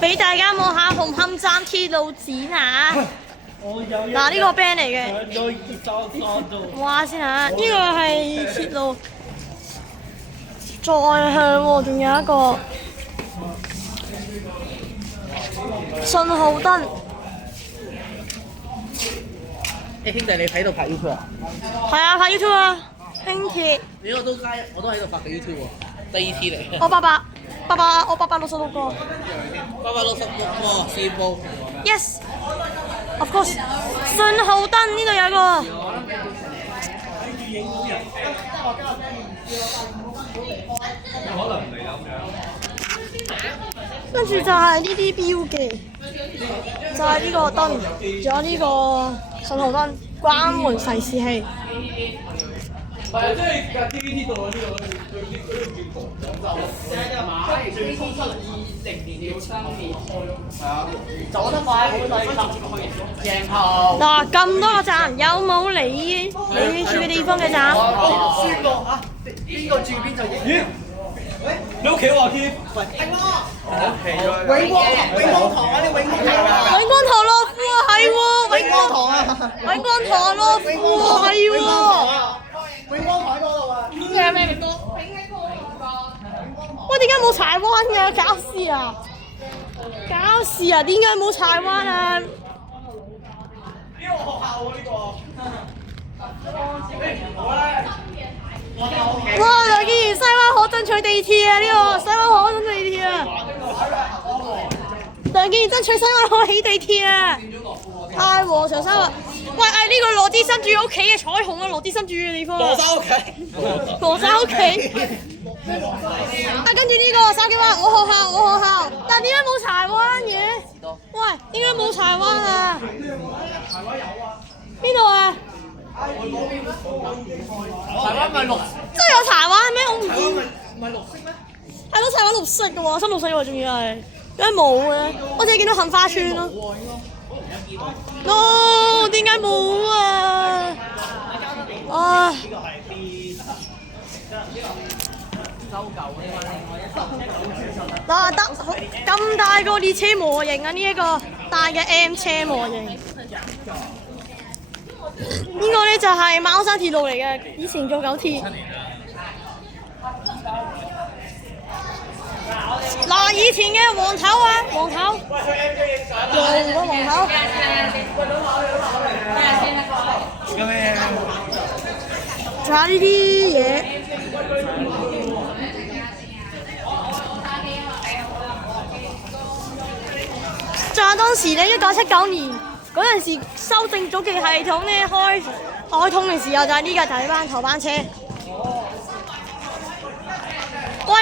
俾大家望下紅磡站鐵路展啊！嗱，呢個 band 嚟嘅，哇先嚇，呢個係鐵路再向喎，仲有一個信號燈。兄弟，你喺度拍 YouTube 啊？係啊，拍 YouTube 啊，輕鐵。你我都喺度拍緊 YouTube 喎，第二次嚟。我866個。866個視報。Yes。Of course， 信號燈呢度有個，跟住就係呢啲標記，就係呢個燈，仲有呢個信號燈、關門提示器。係啊，即係架 TVT 度呢個嗱，咁多個站，有冇你住嘅地方嘅站？宣佈啊，邊個住邊就贏。你屋企喎 K？喂，係喎。永光堂啊！你永光堂啊！永光堂樂富啊，係喎，永光堂啊！永光堂樂富啊，係喎。永光堂喺嗰度啊！喂，點解冇柴灣嘅？搞事啊！搞事啊！點解冇柴灣啊？呢個學校喎呢個。哇！梁健兒西灣河爭取地鐵啊！呢個西灣河爭取地鐵啊！梁健兒爭取西灣河起地鐵啊！太和長沙灣。喂，呢個羅志新住屋企嘅彩虹啊！羅志新住嘅地方。羅生屋企。羅生屋企。跟住呢個筲箕灣，我學校，但點解冇柴灣嘅？喂，點解冇柴灣啊？邊度啊？台灣咪綠，真係有柴灣咩？我唔知。唔係綠色咩？係咯，柴灣綠色嘅喎，深綠色喎，仲要係點解冇嘅？我淨係見到杏花村咯。No， 點解冇啊？啊！嗱，得咁大個列車模型啊！呢一個大嘅 M 車模型。呢個咧就係馬鞍山鐵路嚟嘅，以前做九鐵。嗱，以前嘅黃頭啊，黃頭，用個黃頭。仲有呢啲嘢。仲有當時咧，1979年嗰陣時修正早期系統咧開通嘅時候，就係呢架大班頭班車。哇！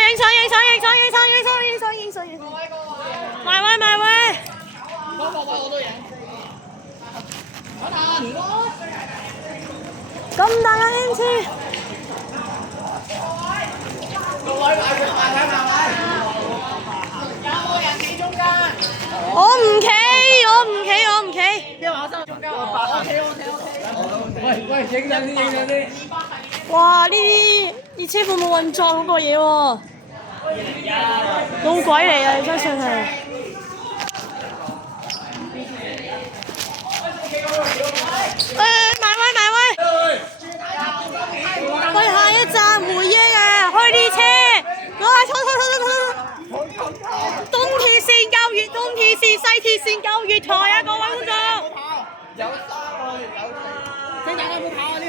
影相！埋位！我都贏。咁大架 M 車。各位買有冇人企中間？我唔企。邊個中間？我企。喂，影相先。哇！呢啲列車服務運作嗰個嘢喎，老鬼嚟啊！真係係。埋位！去下一站回憶啊！開列車，坐！東鐵線舊月，東鐵線西鐵線舊月台啊！各位觀眾。有3請大家唔好跑啊！呢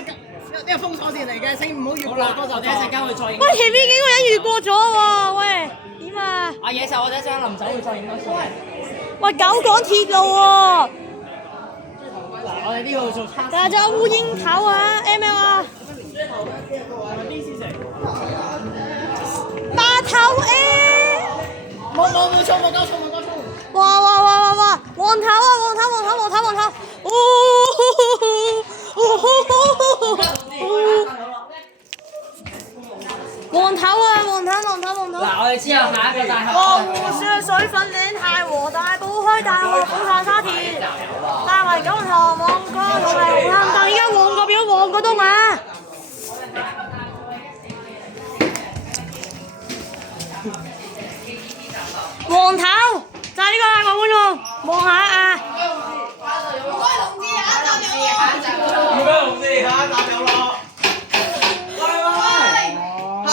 個封鎖線嚟嘅，請唔好越過嗰度。我哋一陣間會再影。喂，前面幾個人越過咗喎，喂，點啊？阿野獸，我哋一陣臨走會再影多次。喂，九廣鐵路喎。嗱，我哋呢度做測試。但係仲有烏蠅頭啊 ，ML 啊。八頭 A。冇錯。哇！黃頭啊！哦！黃頭啊！嗱，我哋之後下一個大學。黃湖雪水粉嶺太和大埔墟大學寶塔沙田大圍九龍塘旺角同埋紅磡，但而家旺角變咗旺角東啊！黃頭就係望下啊！唔該同志下一集有咯。唔該同事，下一集有咯。喂，敲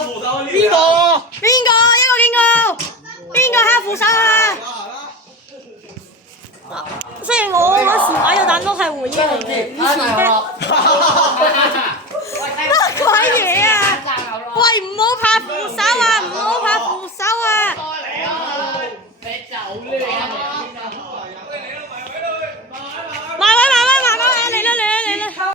扶手呢邊個？邊個？邊個敲扶手啊？雖然我嗰時買咗蛋都係回憶嚟嘅，以前嘅乜鬼嘢